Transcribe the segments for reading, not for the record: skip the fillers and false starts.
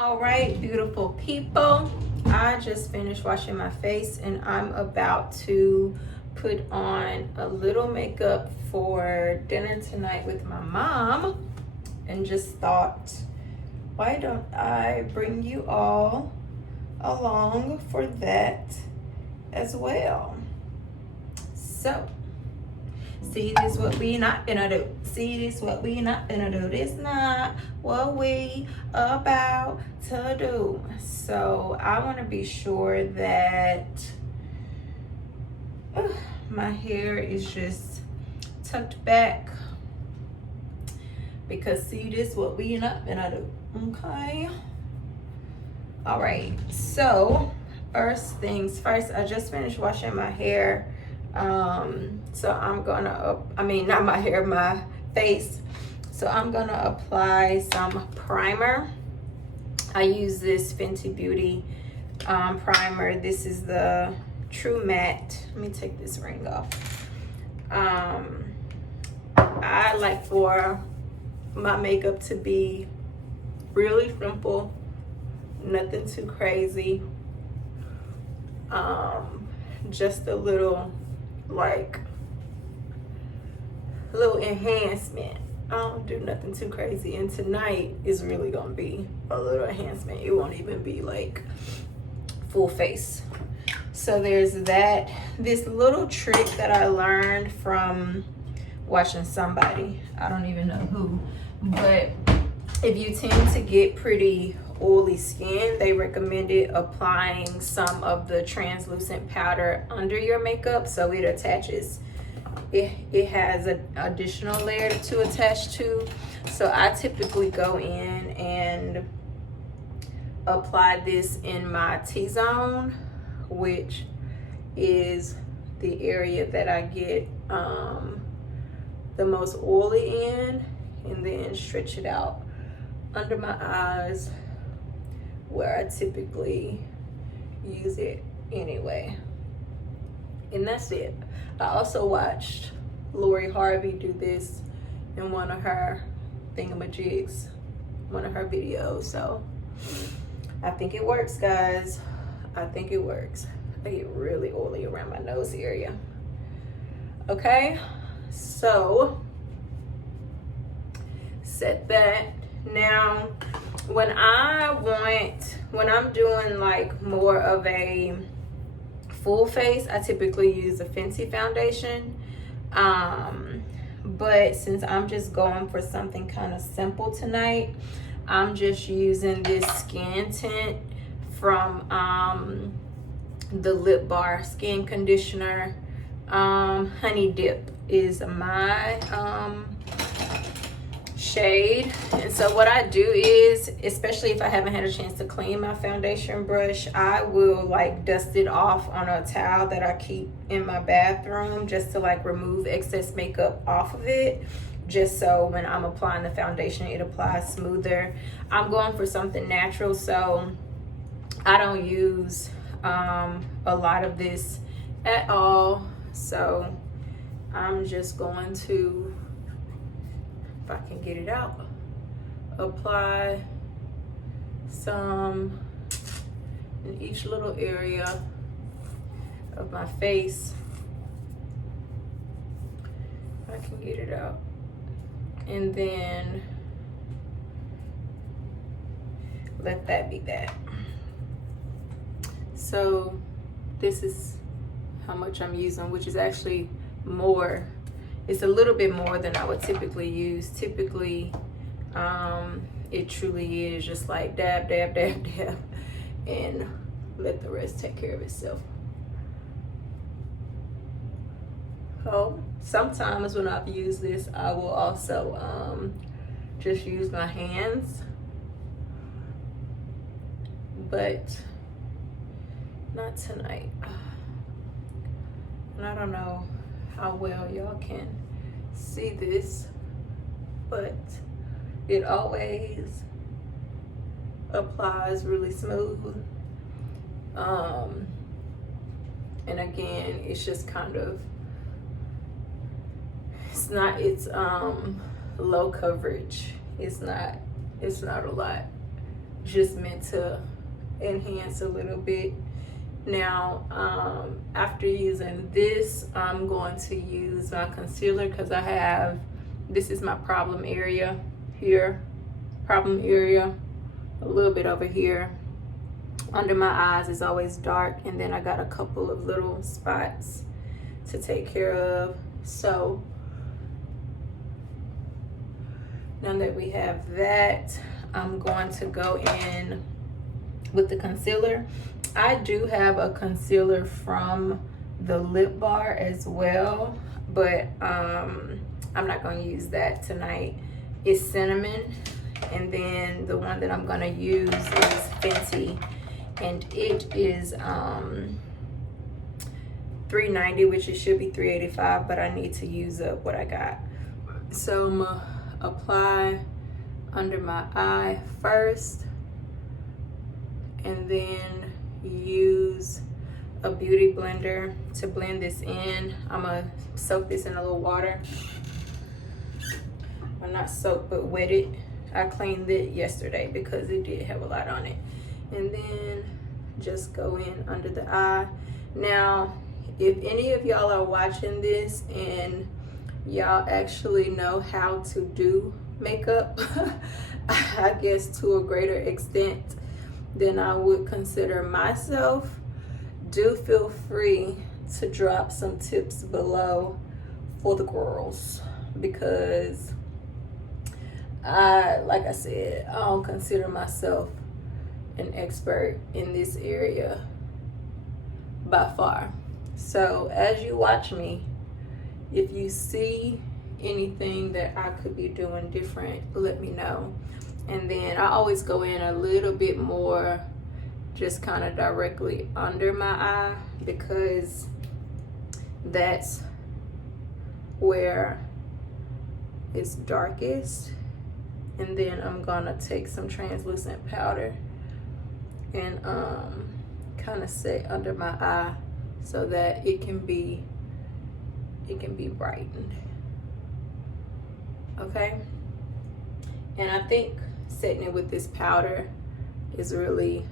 All right, beautiful people. I just finished washing my face and I'm about to put on a little makeup for dinner tonight with my mom, and just thought, why don't I bring you all along for that as well? So, see, this what we not gonna do. See, this what we not gonna do. This not what we about to do. So I want to be sure that my hair is just tucked back, because see, this what we not gonna do. Okay. All right. So first things first, I just finished washing my hair. So I'm gonna, not my hair, my face. So I'm gonna apply some primer. I use this Fenty Beauty primer. This is the True Matte. Let me take this ring off. I like for my makeup to be really simple, nothing too crazy. Just a little enhancement. I don't do nothing too crazy, and tonight is really gonna be a little enhancement. It won't even be like full face. So there's that. This little trick that I learned from watching somebody, I don't even know who, but if you tend to get pretty oily skin, they recommended applying some of the translucent powder under your makeup so it attaches. It has an additional layer to attach to. So I typically go in and apply this in my T-zone, which is the area that I get the most oily in, and then stretch it out under my eyes where I typically use it anyway. And that's it. I also watched Lori Harvey do this in one of her thingamajigs, one of her videos. So I think it works, guys. I think it works. I get really oily around my nose area. Okay, so set that. Now, when I'm doing like more of a full face, I typically use a Fenty foundation. But since I'm just going for something kind of simple tonight, I'm just using this skin tint from the Lip Bar skin conditioner. Honey Dip is my shade. And so what I do is, especially if I haven't had a chance to clean my foundation brush, I will like dust it off on a towel that I keep in my bathroom, just to like remove excess makeup off of it, just so when I'm applying the foundation it applies smoother. I'm going for something natural, so I don't use a lot of this at all. So I'm just going to, if I can get it out, apply some in each little area of my face. If I can get it out. And then let that be that. So this is how much I'm using, which is actually more. It's a little bit more than I would typically use. Typically, it truly is just like dab, dab, dab, dab, and let the rest take care of itself. So sometimes when I've used this, I will also just use my hands, but not tonight. And I don't know how well y'all can see this, but it always applies really smooth. And again, it's just kind of, it's low coverage. It's not a lot. just meant to enhance a little bit. Now, after using this, I'm going to use my concealer because I have, this is my problem area here, problem area, a little bit over here. Under my eyes is always dark, and then I got a couple of little spots to take care of. So now that we have that, I'm going to go in with the concealer. I do have a concealer from the Lip Bar as well, but I'm not going to use that tonight. It's cinnamon, and then the one that I'm going to use is Fenty, and it is $3.90, which it should be $3.85, but I need to use up what I got. So I'm gonna apply under my eye first, and then use a beauty blender to blend this in. I'm gonna soak this in a little water. Well, not soak, but wet it. I cleaned it yesterday because it did have a lot on it. And then just go in under the eye. Now, if any of y'all are watching this and y'all actually know how to do makeup, I guess to a greater extent than I would consider myself, do feel free to drop some tips below for the girls, because like I said, I don't consider myself an expert in this area by far. So as you watch me, if you see anything that I could be doing different, let me know. And then I always go in a little bit more, just kind of directly under my eye, because that's where it's darkest. And then I'm gonna take some translucent powder and kind of set under my eye so that it can be brightened. Okay, and I think setting it with this powder is really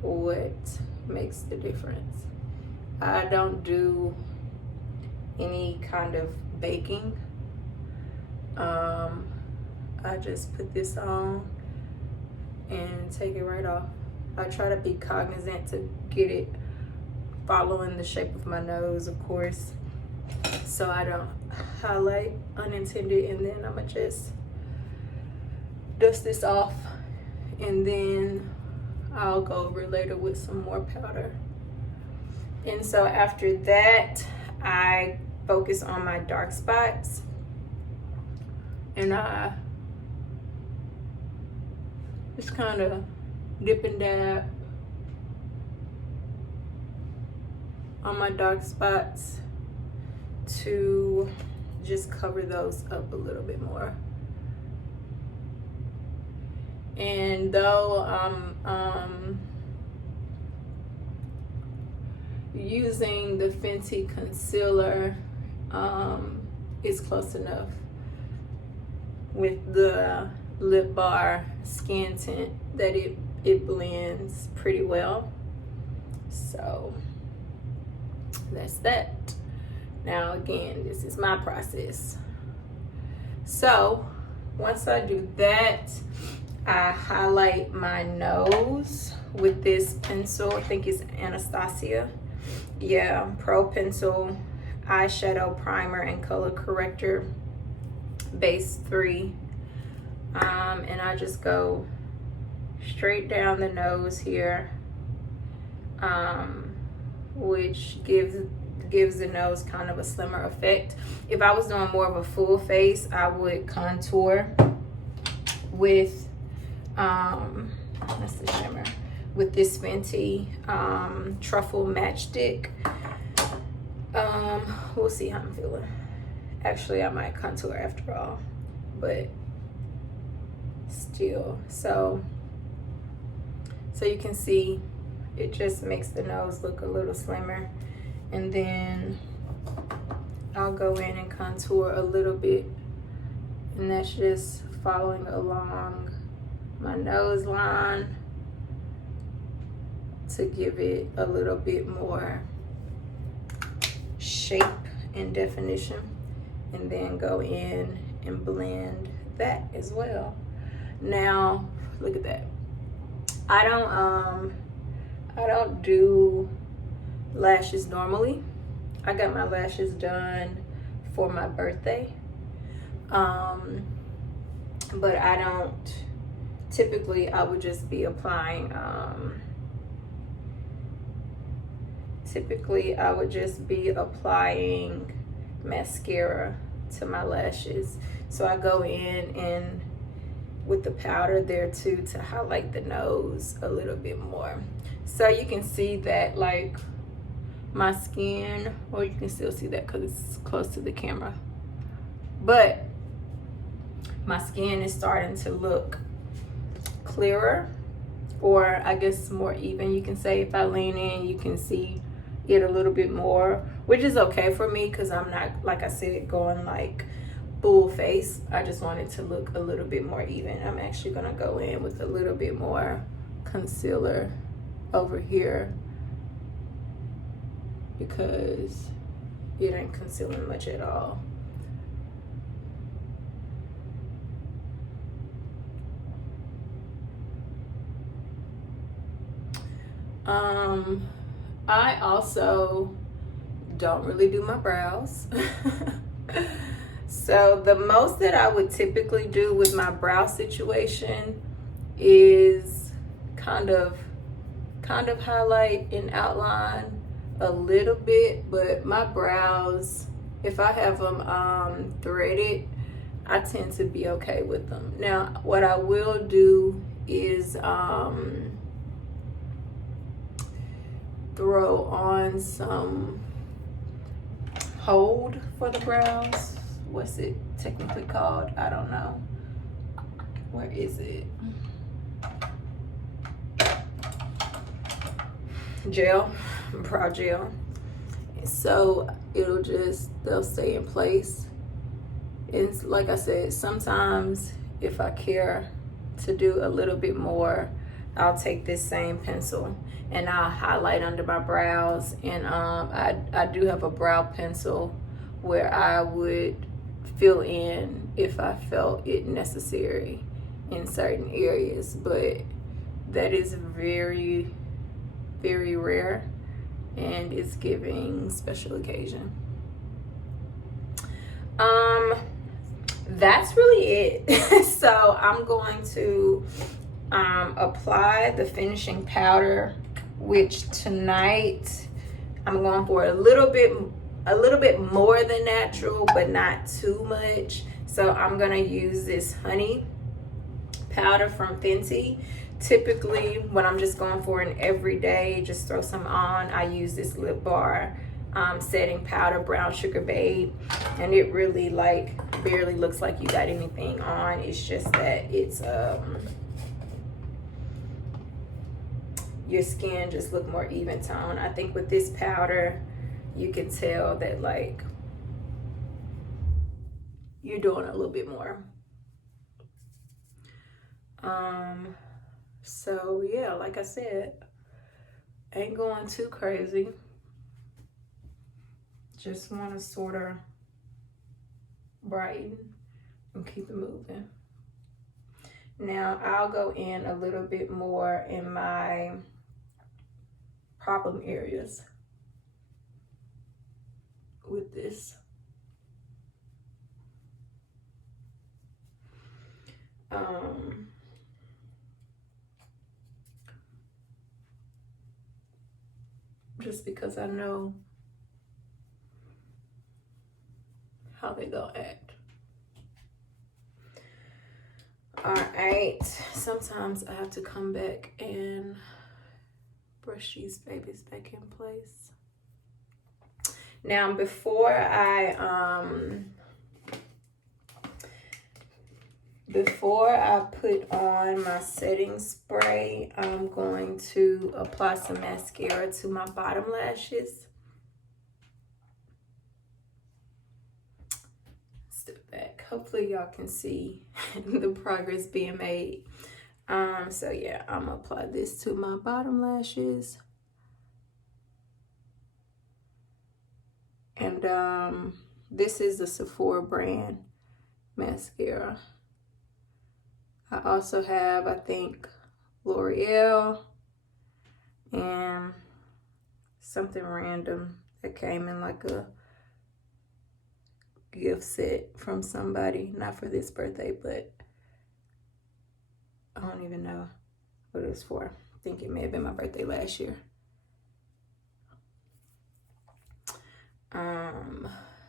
what makes the difference. I don't do any kind of baking. I just put this on and take it right off. I try to be cognizant to get it following the shape of my nose, of course, so I don't highlight unintended. And then I'm gonna just dust this off, and then I'll go over later with some more powder. And so after that, I focus on my dark spots, and I just kind of dip and dab on my dark spots to just cover those up a little bit more. And though I'm using the Fenty concealer, it's close enough with the Lip Bar skin tint that it blends pretty well. So that's that. Now again, this is my process. So once I do that, I highlight my nose with this pencil. I think it's Anastasia. Yeah, Pro Pencil eyeshadow primer and color corrector base 3. And I just go straight down the nose here, which gives the nose kind of a slimmer effect. If I was doing more of a full face, I would contour with that's the shimmer, with this Fenty truffle matchstick. We'll see how I'm feeling. Actually, I might contour after all, but still. So you can see it just makes the nose look a little slimmer. And then I'll go in and contour a little bit, and that's just following along my nose line to give it a little bit more shape and definition, and then go in and blend that as well. Now look at that. I don't do lashes normally. I got my lashes done for my birthday, but I don't typically. I would just be applying typically I would just be applying mascara to my lashes. So I go in and with the powder there too to highlight the nose a little bit more. So you can see that like my skin, or you can still see that because it's close to the camera, but my skin is starting to look clearer, or I guess more even, you can say. If I lean in, you can see it a little bit more, which is okay for me because I'm not, like I said, going like full face. I just want it to look a little bit more even. I'm actually gonna go in with a little bit more concealer over here because it ain't concealing much at all. I also don't really do my brows. So the most that I would typically do with my brow situation is kind of highlight and outline a little bit, but my brows, if I have them threaded, I tend to be okay with them. Now what I will do is throw on some hold for the brows. What's it technically called? I don't know. Where is it? Gel, brow gel. So they'll stay in place. And like I said, sometimes if I care to do a little bit more, I'll take this same pencil and I'll highlight under my brows. And I do have a brow pencil where I would fill in if I felt it necessary in certain areas, but that is very, very rare, and it's giving special occasion. That's really it. So I'm going to apply the finishing powder, which tonight I'm going for a little bit more than natural, but not too much. So I'm gonna use this honey powder from Tint. Typically when I'm just going for an everyday, just throw some on, I use this Lip Bar setting powder, Brown Sugar Babe, and it really like barely looks like you got anything on. It's just that it's your skin just look more even tone. I think with this powder you can tell that like you're doing a little bit more. So yeah, like I said, ain't going too crazy. Just want to sort of brighten and keep it moving. Now I'll go in a little bit more in my problem areas with this. Just because I know how they gonna act. All right, sometimes I have to come back and brush these babies back in place. Now before I put on my setting spray, I'm going to apply some mascara to my bottom lashes. Step back. Hopefully y'all can see the progress being made. So yeah, I'm gonna apply this to my bottom lashes. And this is the Sephora brand mascara. I also have, I think, L'Oreal and something random that came in like a gift set from somebody, not for this birthday, but I don't even know what it was for. I think it may have been my birthday last year.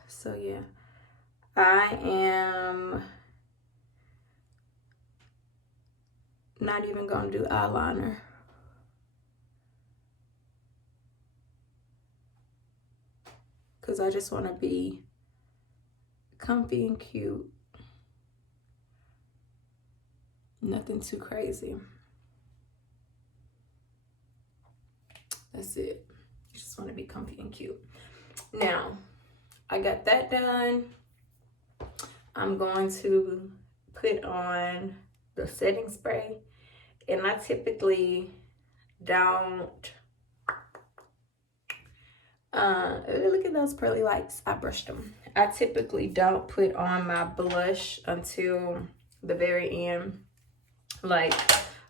So yeah, I am not even gonna do eyeliner. Cause I just wanna be comfy and cute. Nothing too crazy. That's it. Just wanna be comfy and cute. Now, I got that done. I'm going to put on the setting spray. And I typically don't, look at those pearly lights, I brushed them. I typically don't put on my blush until the very end. Like,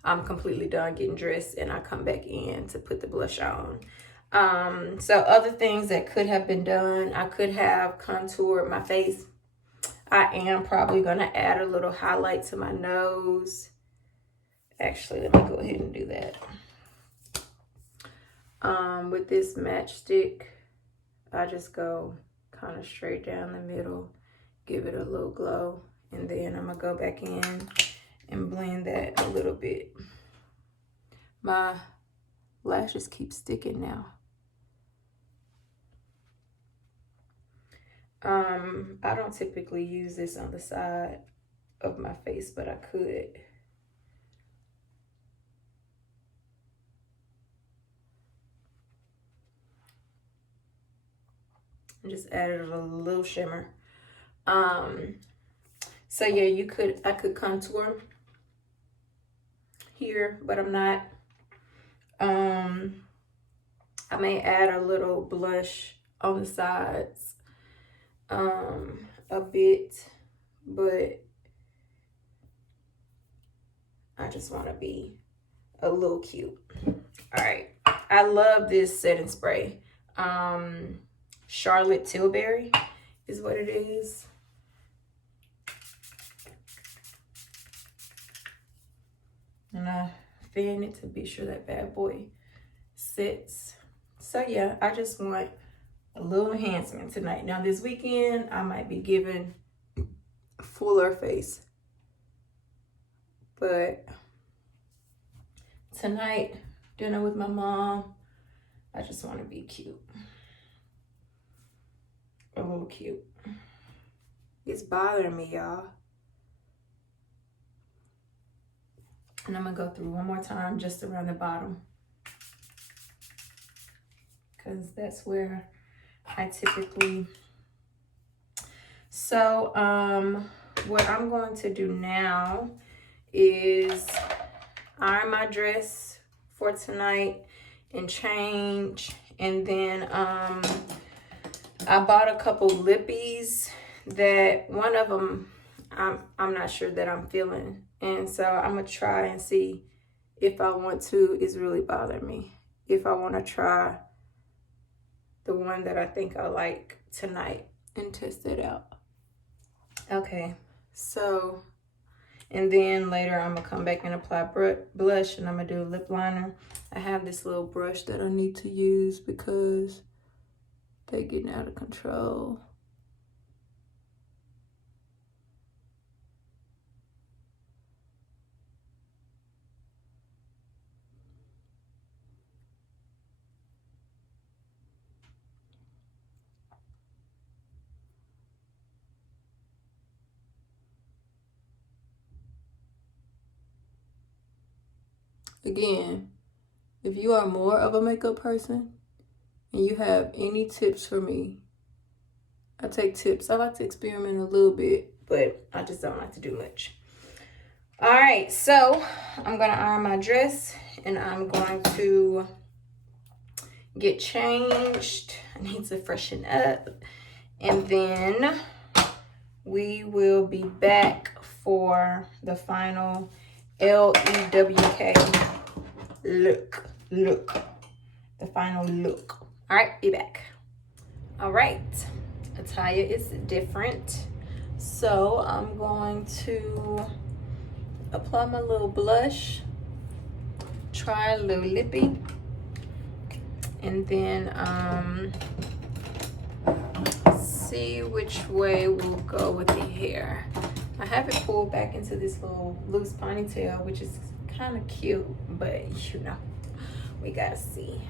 I'm completely done getting dressed and I come back in to put the blush on. So other things that could have been done, I could have contoured my face. I am probably gonna add a little highlight to my nose. Actually, let me go ahead and do that. With this matchstick, I just go kind of straight down the middle, give it a little glow, and then I'm gonna go back in and blend that a little bit. My lashes keep sticking now. I don't typically use this on the side of my face, but I could. I just added a little shimmer. So yeah, I could contour here, but I'm not. I may add a little blush on the sides, a bit, but I just want to be a little cute. All right, I love this setting spray. Charlotte Tilbury is what it is. And I fan it to be sure that bad boy sits. So yeah, I just want a little enhancement tonight. Now this weekend, I might be giving fuller face. But tonight, dinner with my mom, I just want to be cute. A little cute. It's bothering me, y'all. And I'm gonna go through one more time just around the bottom, because that's where I typically. So what I'm going to do now is iron my dress for tonight and change, and then I bought a couple lippies that one of them I'm not sure that I'm feeling, and so I'm gonna try and see if I want to. It's really bothering me. If I want to try the one that I think I like tonight and test it out. Okay, so, and then later I'm gonna come back and apply blush, and I'm gonna do a lip liner. I have this little brush that I need to use because they're getting out of control. Again, if you are more of a makeup person and you have any tips for me, I take tips. I like to experiment a little bit, but I just don't like to do much. All right, so I'm gonna iron my dress and I'm going to get changed. I need to freshen up, and then we will be back for the final LEWK look. The final look. All right, be back. All right, attire is different, so I'm going to apply my little blush, try a little lippy, and then see which way we'll go with the hair. I have it pulled back into this little loose ponytail, which is kind of cute, but you know, we gotta see.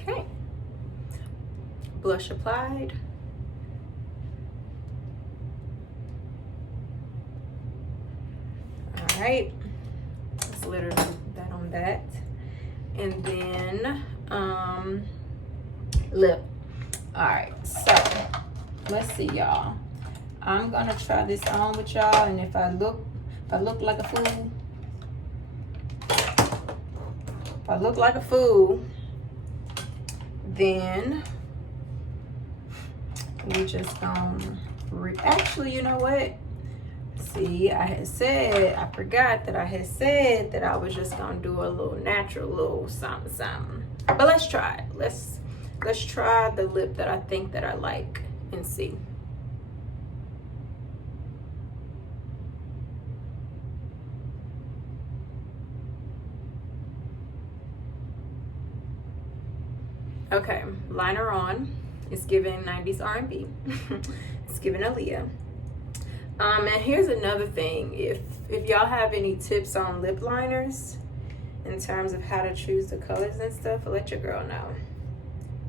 Okay, blush applied. All right, it's literally that on that. And then lip. All right, so let's see, y'all. I'm gonna try this on with y'all, and if I look like a fool, then we just gonna actually, you know what? See, I forgot that I had said that I was just gonna do a little natural little something. But let's try it. Let's try the lip that I think that I like and see. Okay, liner on. It's giving 90s R&B. It's giving Aaliyah. And here's another thing. If y'all have any tips on lip liners in terms of how to choose the colors and stuff, let your girl know.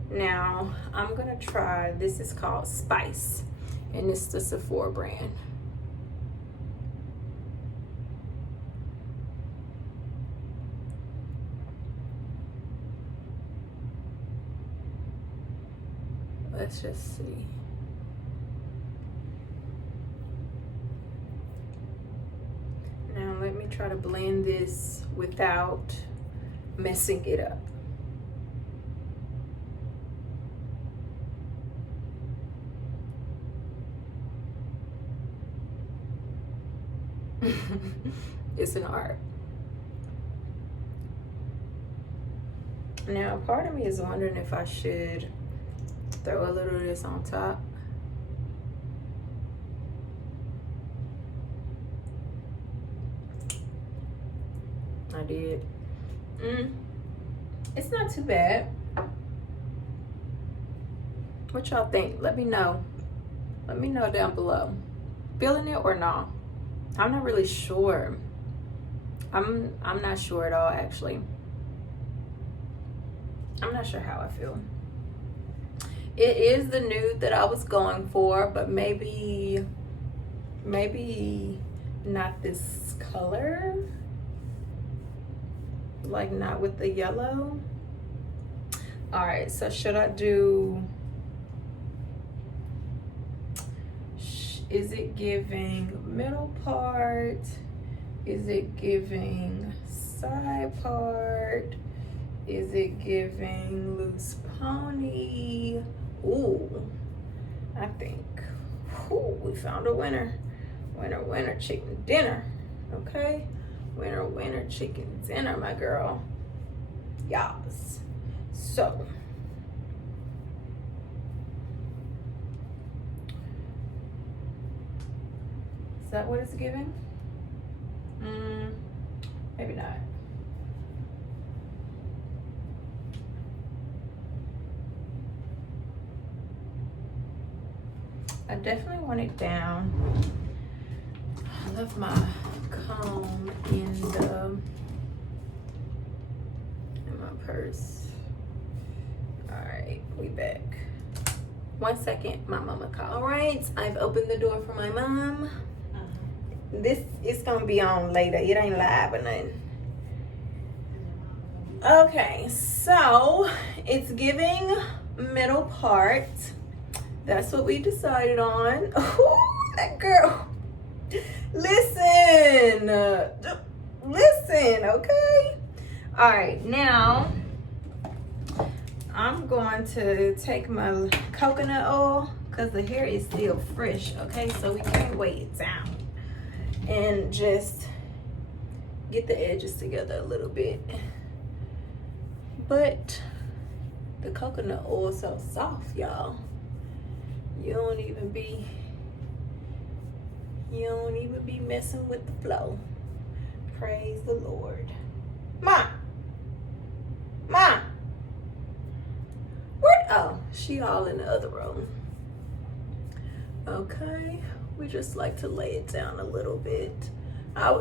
Now, I'm gonna try, this is called Spice, and it's the Sephora brand. Let's just see. Now let me try to blend this without messing it up. It's an art. Now part of me is wondering if I should throw a little of this on top. I did. It's not too bad. What y'all think? Let me know. Let me know down below. Feeling it or not? I'm not really sure. I'm not sure at all, actually. I'm not sure how I feel. It is the nude that I was going for, but maybe not this color. Like not with the yellow. All right, so should I do, is it giving middle part? Is it giving side part? Is it giving loose pony? Ooh, I think, ooh, we found a winner. Winner, chicken dinner, okay? Winner, chicken dinner, my girl. Yes. So, is that what it's giving? Maybe not. I definitely want it down. I love my comb in my purse. All right, we back. 1 second, my mama called. All right, I've opened the door for my mom. This is gonna be on later. It ain't live or nothing. Okay, so it's giving middle part. That's what we decided on. Oh, that girl. Listen, okay? All right, now I'm going to take my coconut oil because the hair is still fresh, okay? So we can't weigh it down. And just get the edges together a little bit. But the coconut oil is so soft, y'all. You don't even be messing with the flow. Praise the Lord. Ma! Where? Oh, she all in the other room. Okay, we just like to lay it down a little bit.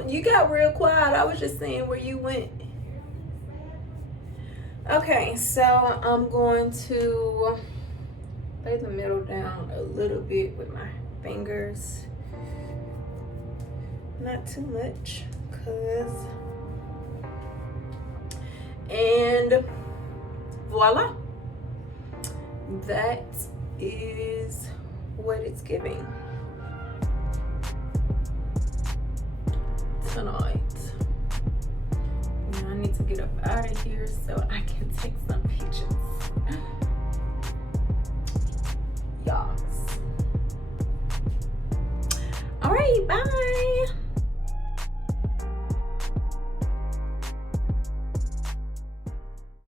You got real quiet. I was just saying where you went. Okay, so I'm going to lay the middle down a little bit with my fingers. Not too much, and voila. That is what it's giving tonight. Now I need to get up out of here so I can take some pictures. Yes. All right, bye.